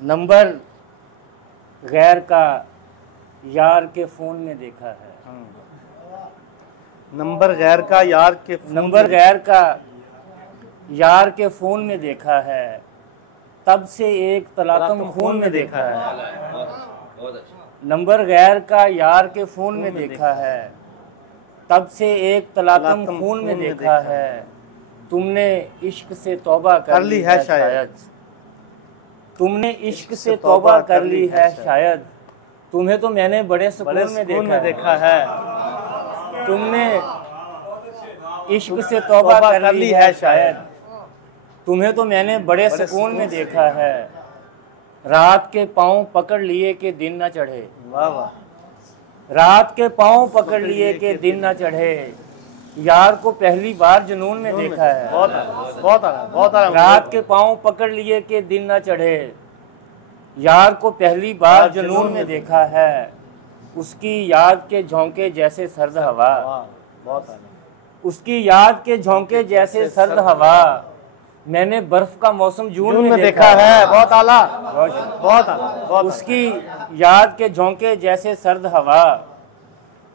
Number गैर का यार के फोन में देखा है। नंबर गैर का यार के नंबर गैर का यार के फोन में देखा है, तब से एक तलातम खून में देखा है। नंबर गैर का यार के फोन में देखा है, तब से एक तलातम खून में देखा है। तुमने इश्क से तौबा कर ली है शायद, तुमने इश्क से तौबा कर ली है शायद। तुम्हें तो मैंने बड़े सुकून में देखा है। तुमने इश्क से तौबा कर ली है शायद, तुम्हें तो मैंने बड़े सुकून में देखा है। रात के पाँव पकड़ लिए कि दिन न चढ़े, वाह वाह। रात के पाँव पकड़ लिए कि दिन न चढ़े। यार को पहली बार जुनून में देखा है। बहुत बहुत रात के पाँव पकड़ लिए कि दिन न चढ़े। यार को पहली बार जुनून में देखा है। उसकी याद के झोंके जैसे सर्द हवा, उसकी याद के झोंके जैसे सर्द हवा। मैंने बर्फ का मौसम जून में देखा है। बहुत आला, बहुत आला। उसकी याद के झोंके जैसे सर्द हवा।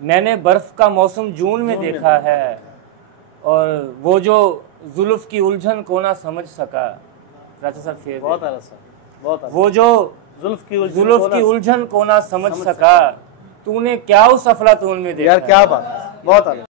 मैंने बर्फ का मौसम जून में देखा है। और वो जो जुल्फ की उलझन को ना समझ सका। राजा साहब शेर बहुत आला सर, बहुत आला। वो जो जुल्फ की उलझन को ना समझ सका, तूने क्या उस अफलातून में देखा। यार क्या बात, बहुत आला।